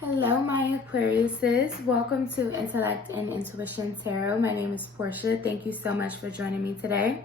Hello, my Aquariuses. Welcome to Intellect and Intuition Tarot. My name is Portia. Thank you so much for joining me today.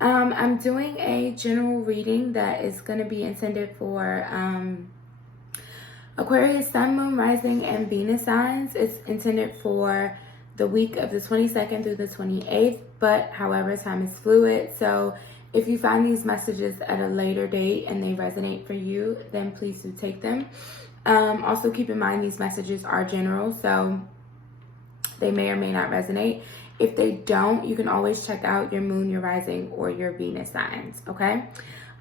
I'm doing a general reading that is going to be intended for Aquarius, Sun, Moon, Rising, and Venus signs. It's intended for the week of the 22nd through the 28th, but however, time is fluid. So if you find these messages at a later date and they resonate for you, then please do take them. Also keep in mind these messages are general, so they may or may not resonate. If they don't, you can always check out your moon, your rising, or your Venus signs, okay?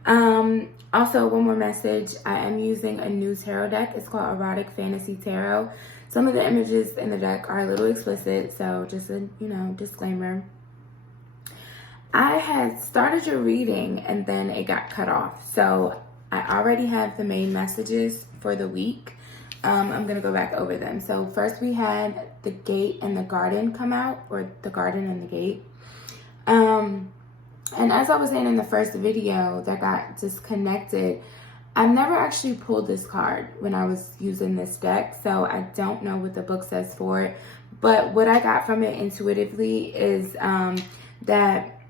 Also, one more message. I am using a new tarot deck. It's called Erotic Fantasy Tarot. Some of the images in the deck are a little explicit, so just a, disclaimer. I had started your reading and then it got cut off. So I already have the main messages for the week. I'm going to go back over them. So first we had the gate and the garden come out, or the garden and the gate. And as I was saying in the first video that got disconnected, I never actually pulled this card when I was using this deck, so I don't know what the book says for it. But what I got from it intuitively is that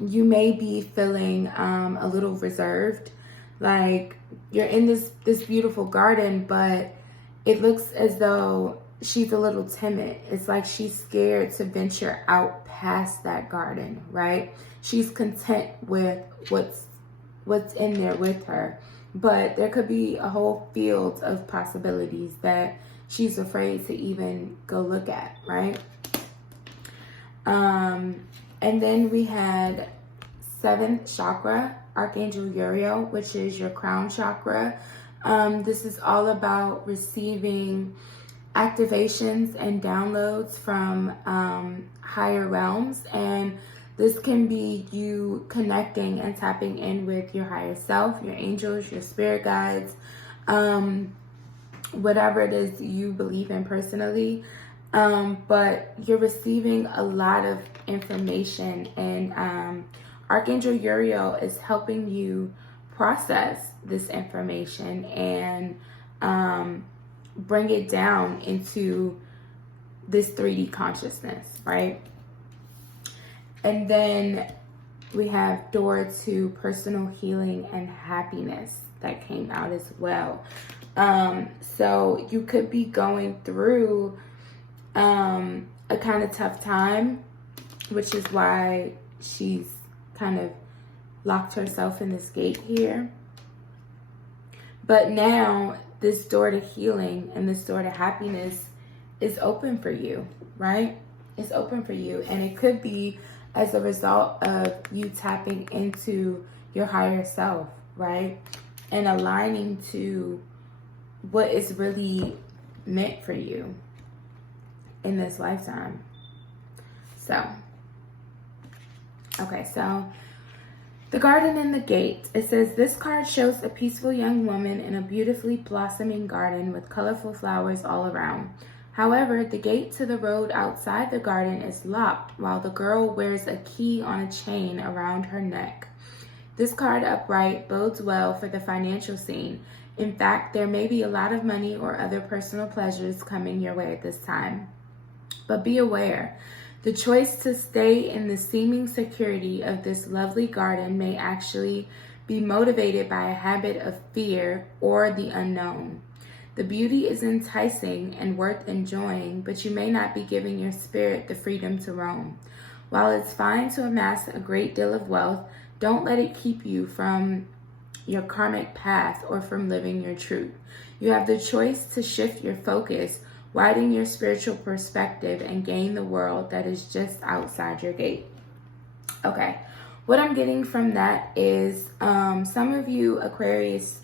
you may be feeling a little reserved. Like you're in this beautiful garden, but it looks as though she's a little timid. It's like she's scared to venture out past that garden, right? She's content with what's in there with her, but there could be a whole field of possibilities that she's afraid to even go look at, right? And then we had 7th chakra, Archangel Uriel, which is your crown chakra. This is all about receiving activations and downloads from higher realms, and this can be you connecting and tapping in with your higher self, your angels, your spirit guides, whatever it is you believe in personally. But you're receiving a lot of information, and Archangel Uriel is helping you process this information and bring it down into this 3D consciousness, right? And then we have door to personal healing and happiness that came out as well. So you could be going through a kind of tough time, which is why she's kind of locked herself in this gate here. But now this door to healing and this door to happiness is open for you, right? It's open for you, and it could be as a result of you tapping into your higher self, right? And aligning to what is really meant for you in this lifetime. So, okay, so the garden and the gate. It says, this card shows a peaceful young woman in a beautifully blossoming garden with colorful flowers all around. However, the gate to the road outside the garden is locked, while the girl wears a key on a chain around her neck. This card upright bodes well for the financial scene. In fact, there may be a lot of money or other personal pleasures coming your way at this time. But be aware, the choice to stay in the seeming security of this lovely garden may actually be motivated by a habit of fear or the unknown. The beauty is enticing and worth enjoying, but you may not be giving your spirit the freedom to roam. While it's fine to amass a great deal of wealth, don't let it keep you from your karmic path or from living your truth. You have the choice to shift your focus, widen your spiritual perspective, and gain the world that is just outside your gate. Okay, what I'm getting from that is some of you Aquarius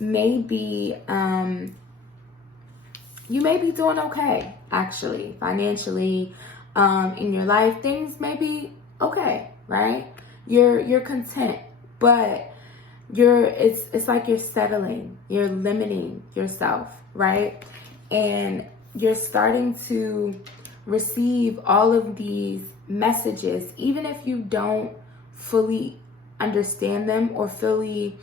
may be, you may be doing okay, actually, financially, in your life. Things may be okay, right? You're content, but it's like you're settling, you're limiting yourself, right? And you're starting to receive all of these messages, even if you don't fully understand them or fully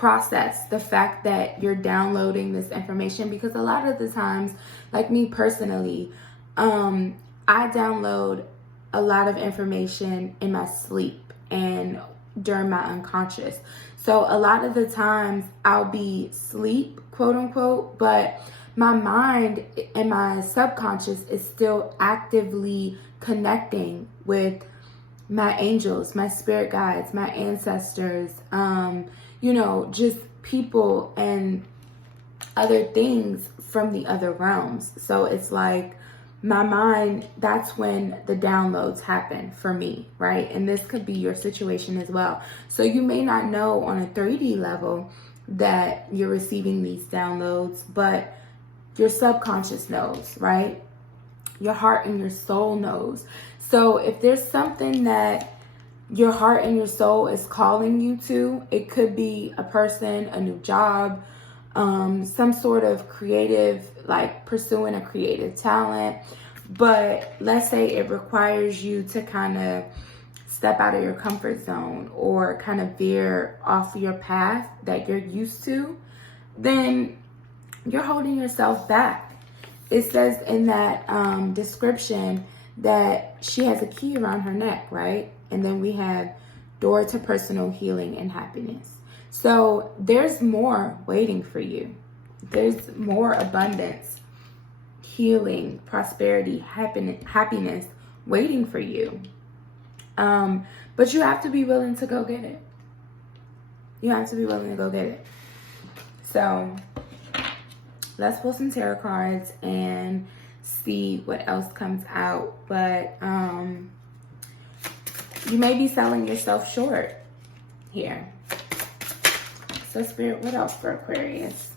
process the fact that you're downloading this information, because a lot of the times, like me personally, I download a lot of information in my sleep and during my unconscious. So a lot of the times I'll be asleep, quote unquote, but my mind and my subconscious is still actively connecting with my angels, my spirit guides, my ancestors, just people and other things from the other realms. So it's like my mind, that's when the downloads happen for me, right? And this could be your situation as well. So you may not know on a 3D level that you're receiving these downloads, but your subconscious knows, right? Your heart and your soul knows. So if there's something that your heart and your soul is calling you to, it could be a person, a new job, some sort of creative, like pursuing a creative talent. But let's say it requires you to kind of step out of your comfort zone or kind of veer off your path that you're used to, then you're holding yourself back. It says in that description that she has a key around her neck, right? And then we have door to personal healing and happiness. So there's more waiting for you. There's more abundance, healing, prosperity, happiness waiting for you. But you have to be willing to go get it. You have to be willing to go get it. So let's pull some tarot cards and see what else comes out. But you may be selling yourself short here. So Spirit, what else for Aquarius?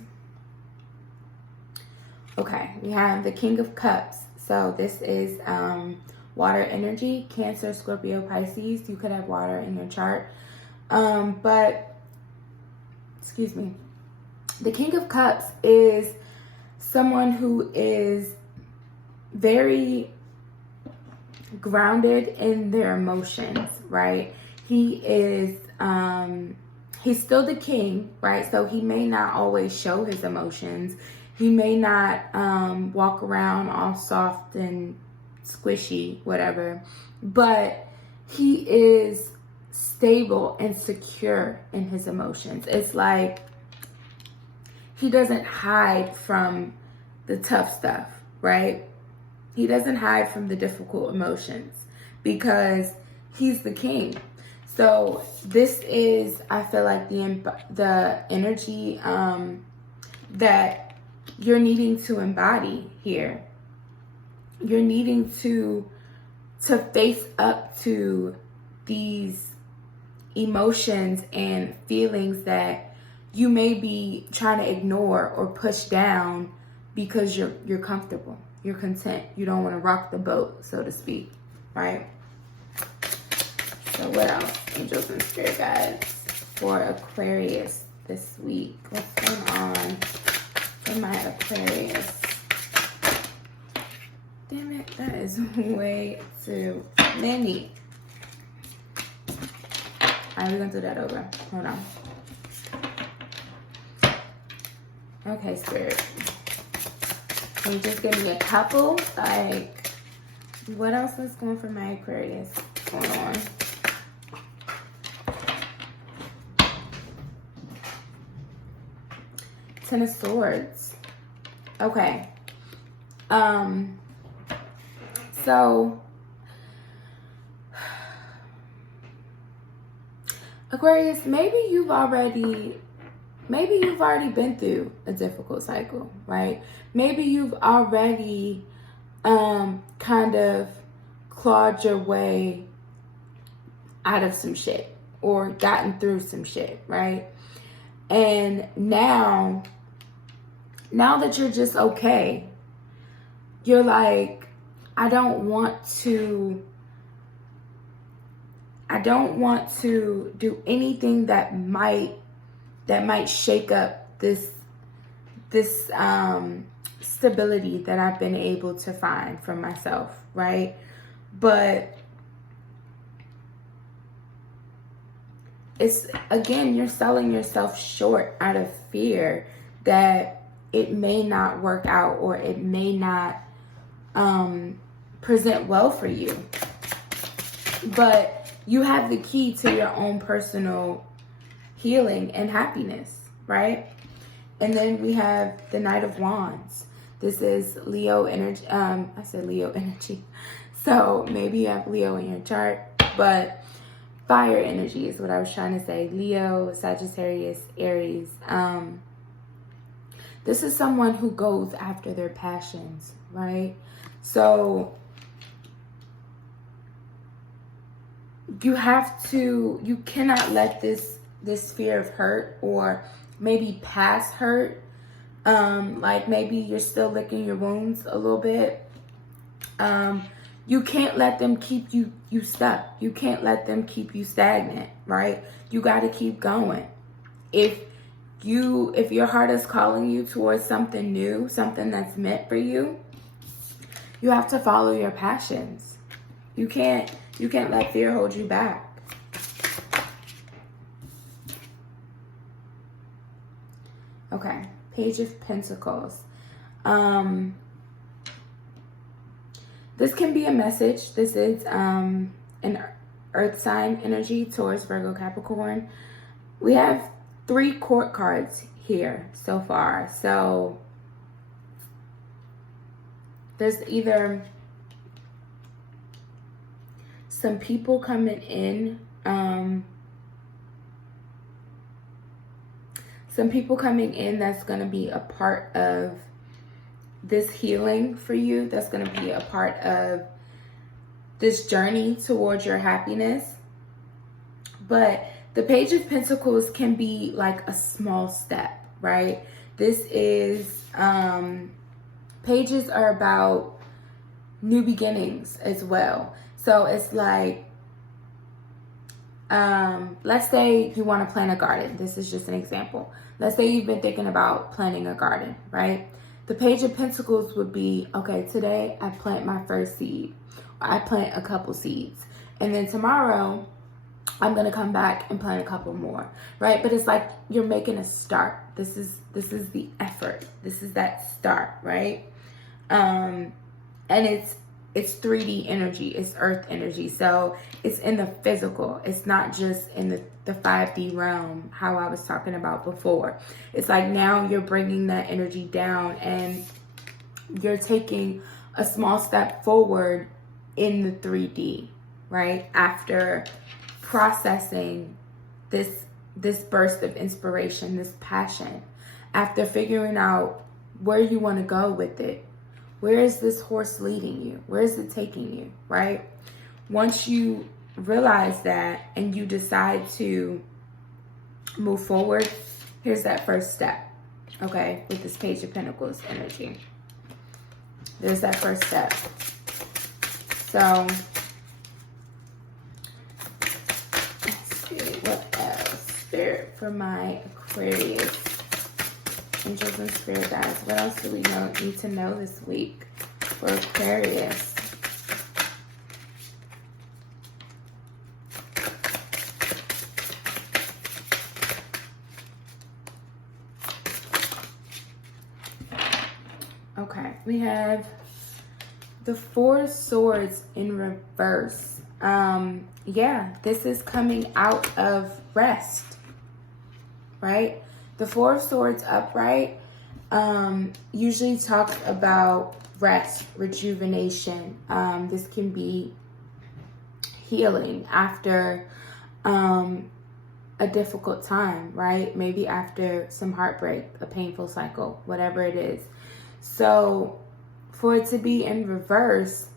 Okay, we have the King of Cups. So this is water energy, Cancer, Scorpio, Pisces. You could have water in your chart. Excuse me. The King of Cups is someone who is very grounded in their emotions, right? He is, he's still the king, right? So he may not always show his emotions. He may not walk around all soft and squishy, whatever, but he is stable and secure in his emotions. It's like he doesn't hide from the tough stuff, right? He doesn't hide from the difficult emotions because he's the king. So this is, I feel like, the energy that you're needing to embody here. You're needing to face up to these emotions and feelings that you may be trying to ignore or push down because you're comfortable. You're content. You don't want to rock the boat, so to speak, right? So what else? Angels and spirit guides for Aquarius this week. What's going on for my Aquarius? Damn it, that is way too many. Alright, we're gonna do that over. Hold on. Okay, Spirit. Can you just give me a couple? Like, what else is going for my Aquarius? What's going on? Ten of Swords. Okay. So Aquarius, maybe you've already been through a difficult cycle, right? Maybe you've already kind of clawed your way out of some shit or gotten through some shit, right? And now that you're just okay, you're like, I don't want to do anything that might shake up this stability that I've been able to find for myself, right? But it's, again, you're selling yourself short out of fear that it may not work out, or it may not present well for you. But you have the key to your own personal healing and happiness, right? And then we have the Knight of Wands. This is Leo energy. I said Leo energy. So maybe you have Leo in your chart, but fire energy is what I was trying to say. Leo, Sagittarius, Aries. This is someone who goes after their passions, right? So you cannot let this fear of hurt, or maybe past hurt, like maybe you're still licking your wounds a little bit. You can't let them keep you stuck. You can't let them keep you stagnant, right? You got to keep going. If your heart is calling you towards something new, something that's meant for you, you have to follow your passions. You can't let fear hold you back. Okay, Page of Pentacles. This can be a message. This is an earth sign energy, Taurus, Virgo, Capricorn. We have 3 court cards here so far. So there's either some people coming in, that's going to be a part of this healing for you, that's going to be a part of this journey towards your happiness. But the Page of Pentacles can be like a small step, right? This is, pages are about new beginnings as well. So it's like, let's say you want to plant a garden. This is just an example. Let's say you've been thinking about planting a garden, right? The Page of Pentacles would be, okay, today I plant my first seed. Or I plant a couple seeds. And then tomorrow, I'm going to come back and plant a couple more, right? But it's like you're making a start. This is the effort. This is that start, right? And it's 3D energy. It's earth energy. So it's in the physical. It's not just in the 5D realm, how I was talking about before. It's like now you're bringing that energy down and you're taking a small step forward in the 3D, right? After processing this burst of inspiration, this passion, after figuring out where you want to go with it. Where is this horse leading you? Where is it taking you, right? Once you realize that and you decide to move forward, here's that first step, okay, with this Page of Pentacles energy. There's that first step. So, let's see, what else? Spirit for my Aquarius. Angels and spirit guides. What else do we need to know this week for Aquarius? Okay, we have the 4 swords in reverse. Yeah, this is coming out of rest, right? The 4 of Swords upright usually talks about rest, rejuvenation. This can be healing after a difficult time, right? Maybe after some heartbreak, a painful cycle, whatever it is. So for it to be in reverse,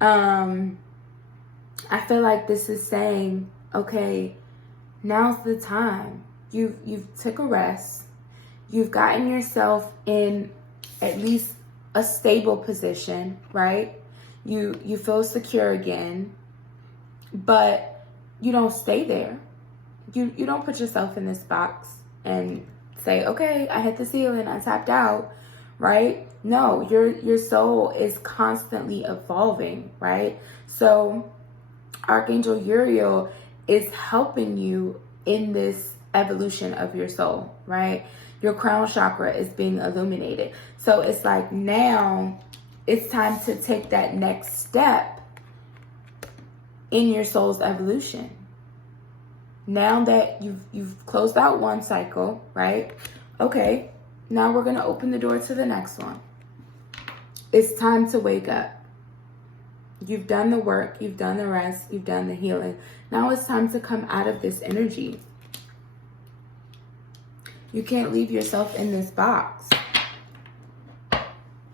I feel like this is saying, okay, now's the time. You've took a rest. You've gotten yourself in at least a stable position, right? You feel secure again, but you don't stay there. You don't put yourself in this box and say, okay, I hit the ceiling, I tapped out, right? No, your soul is constantly evolving, right? So Archangel Uriel is helping you in this evolution of your soul, right? Your crown chakra is being illuminated. So it's like now it's time to take that next step in your soul's evolution. Now that you've closed out one cycle, right? Okay, now we're going to open the door to the next one. It's time to wake up. You've done the work, you've done the rest, you've done the healing. Now it's time to come out of this energy. You can't leave yourself in this box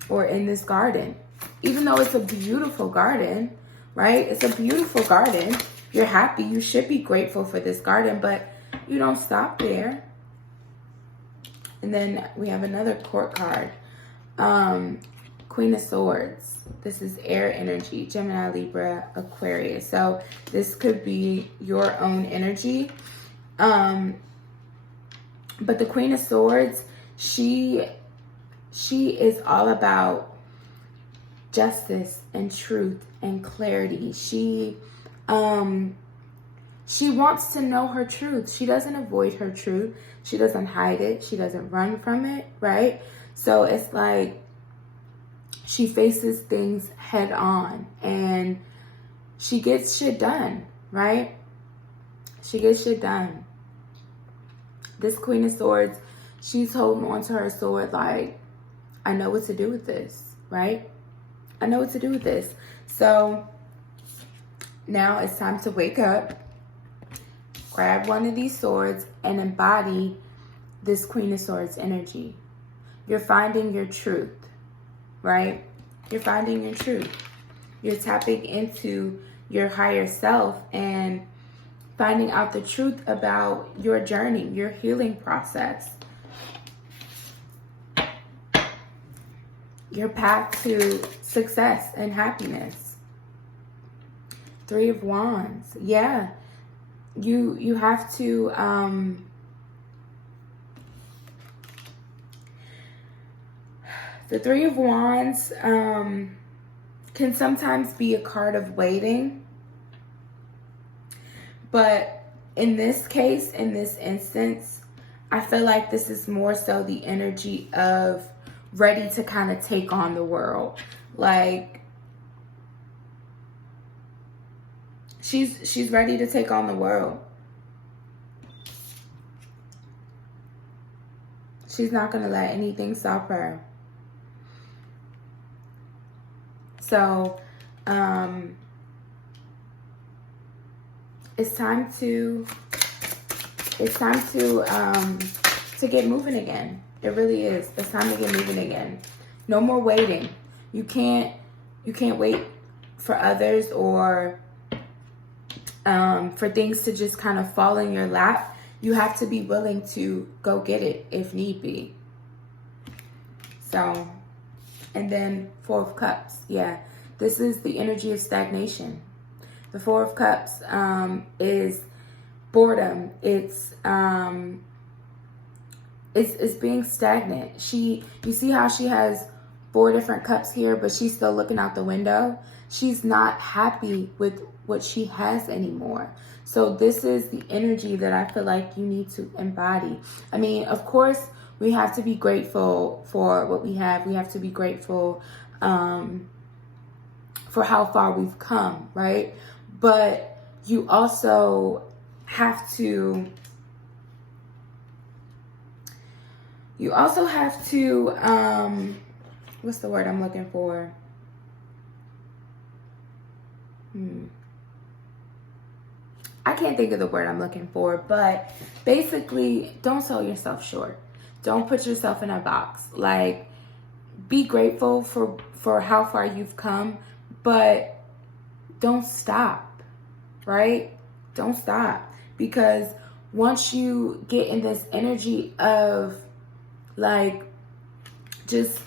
or in this garden. Even though it's a beautiful garden, right? It's a beautiful garden. You're happy. You should be grateful for this garden, but you don't stop there. And then we have another court card. Queen of Swords. This is air energy, Gemini, Libra, Aquarius. So this could be your own energy. But the Queen of Swords, she is all about justice and truth and clarity. She wants to know her truth. She doesn't avoid her truth. She doesn't hide it. She doesn't run from it, right? So it's like she faces things head on and she gets shit done, right? She gets shit done. This Queen of Swords, she's holding onto her sword like, I know what to do with this, right? I know what to do with this. So now it's time to wake up, grab one of these swords and embody this Queen of Swords energy. You're finding your truth, right? You're finding your truth. You're tapping into your higher self and finding out the truth about your journey, your healing process, your path to success and happiness. Three of Wands. Yeah. You have to the Three of Wands can sometimes be a card of waiting. But in this case, in this instance, I feel like this is more so the energy of ready to kind of take on the world. Like she's ready to take on the world. She's not going to let anything stop her. So, it's time to get moving again. It really is. It's time to get moving again. No more waiting. You can't wait for others or for things to just kind of fall in your lap. You have to be willing to go get it if need be. So, and then Four of Cups. Yeah, this is the energy of stagnation. The Four of Cups is boredom. It's being stagnant. You see how she has 4 different cups here, but she's still looking out the window. She's not happy with what she has anymore. So this is the energy that I feel like you need to embody. I mean, of course, we have to be grateful for what we have. We have to be grateful for how far we've come, right? But you also have to what's the word I'm looking for? I can't think of the word I'm looking for, but basically, don't sell yourself short. Don't put yourself in a box. Like, be grateful for how far you've come, but don't stop, right? Don't stop. Because once you get in this energy of, like, just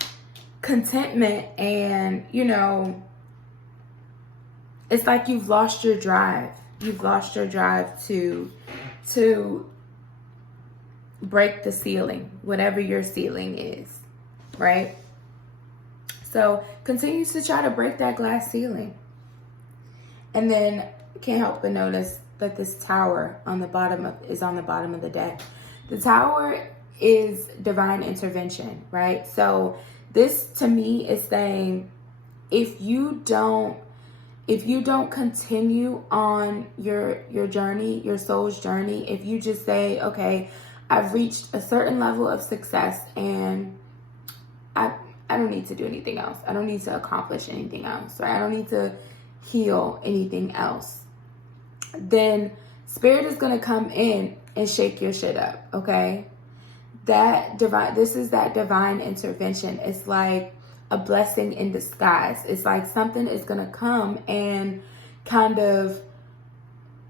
contentment and, you know, it's like you've lost your drive. You've lost your drive to break the ceiling, whatever your ceiling is, right? So continue to try to break that glass ceiling. And then can't help but notice that this tower on the bottom is on the bottom of the deck. The tower is divine intervention, right? So this to me is saying, if you don't continue on your journey, your soul's journey, if you just say, okay, I've reached a certain level of success and I don't need to do anything else. I don't need to accomplish anything else, right? I don't need to heal anything else. Then Spirit is going to come in and shake your shit up, okay? This is that divine intervention. It's like a blessing in disguise. It's like something is going to come and kind of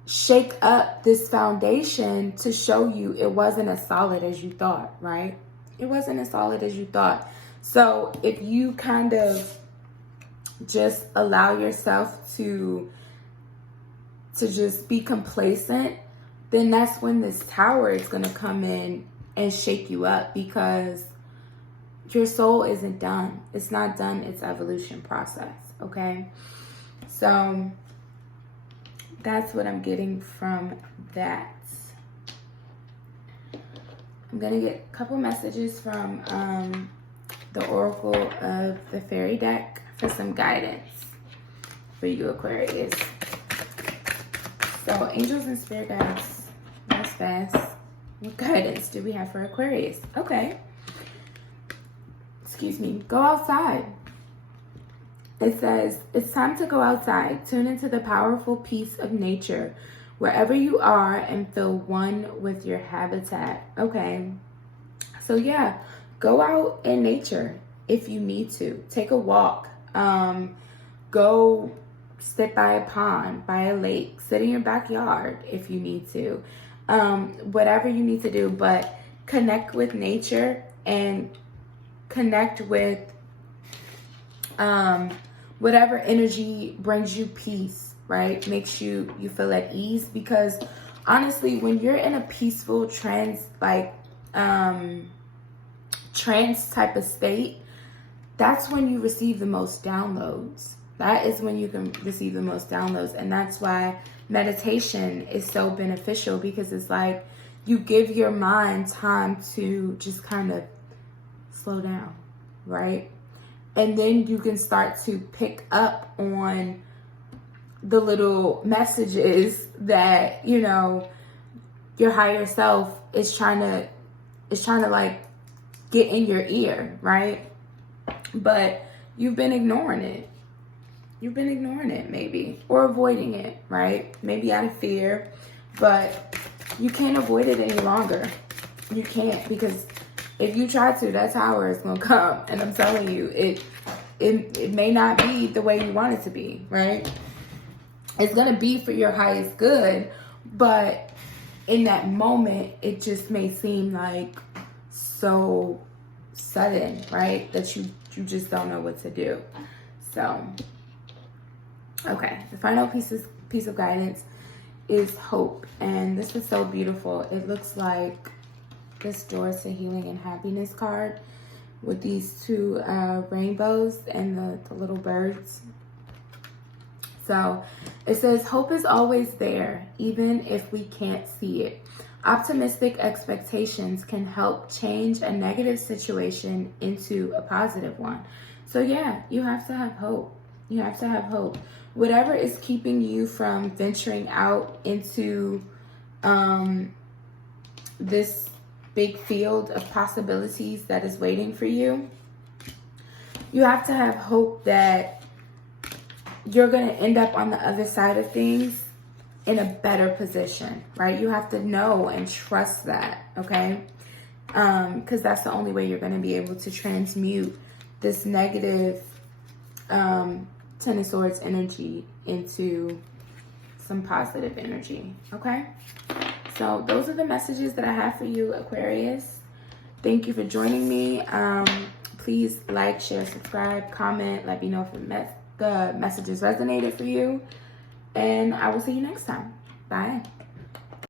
shake up this foundation to show you it wasn't as solid as you thought, right? It wasn't as solid as you thought. So if you kind of just allow yourself to just be complacent, then that's when this tower is going to come in and shake you up, because your soul isn't done. It's not done its evolution process, okay? So that's what I'm getting from that. I'm going to get a couple messages from the Oracle of the Fairy deck for some guidance for you, Aquarius. So, angels and spirit guides, that's fast. What guidance do we have for Aquarius? Okay. Excuse me. Go outside. It says, it's time to go outside. Tune into the powerful peace of nature wherever you are and feel one with your habitat. Okay. So, yeah. Go out in nature if you need to. Take a walk. Go sit by a pond, by a lake. Sit in your backyard if you need to. Whatever you need to do. But connect with nature and connect with whatever energy brings you peace, right? Makes you feel at ease. Because honestly, when you're in a peaceful trance type of state, that's when you receive the most downloads. That is when you can receive the most downloads. And that's why meditation is so beneficial, because it's like you give your mind time to just kind of slow down, right? And then you can start to pick up on the little messages that, you know, your higher self is trying to like get in your ear, right? But you've been ignoring it. You've been ignoring it, maybe, or avoiding it, right? Maybe out of fear, but you can't avoid it any longer. You can't, because if you try to, that tower is gonna come, and I'm telling you, it may not be the way you want it to be, right? It's gonna be for your highest good, but in that moment, it just may seem like so sudden, right? That you just don't know what to do. So, okay, the final piece of guidance is hope, and this is so beautiful. It looks like this Doors to Healing and Happiness card with these two rainbows and the little birds. So it says, hope is always there, even if we can't see it. Optimistic expectations can help change a negative situation into a positive one. So yeah, you have to have hope. You have to have hope. Whatever is keeping you from venturing out into this big field of possibilities that is waiting for you, you have to have hope that you're going to end up on the other side of things in a better position, right? You have to know and trust that, okay? Because that's the only way you're going to be able to transmute this negative Ten of Swords energy into some positive energy, okay? So those are the messages that I have for you, Aquarius. Thank you for joining me. Please like, share, subscribe, comment. Let me know if the messages resonated for you. And I will see you next time. Bye.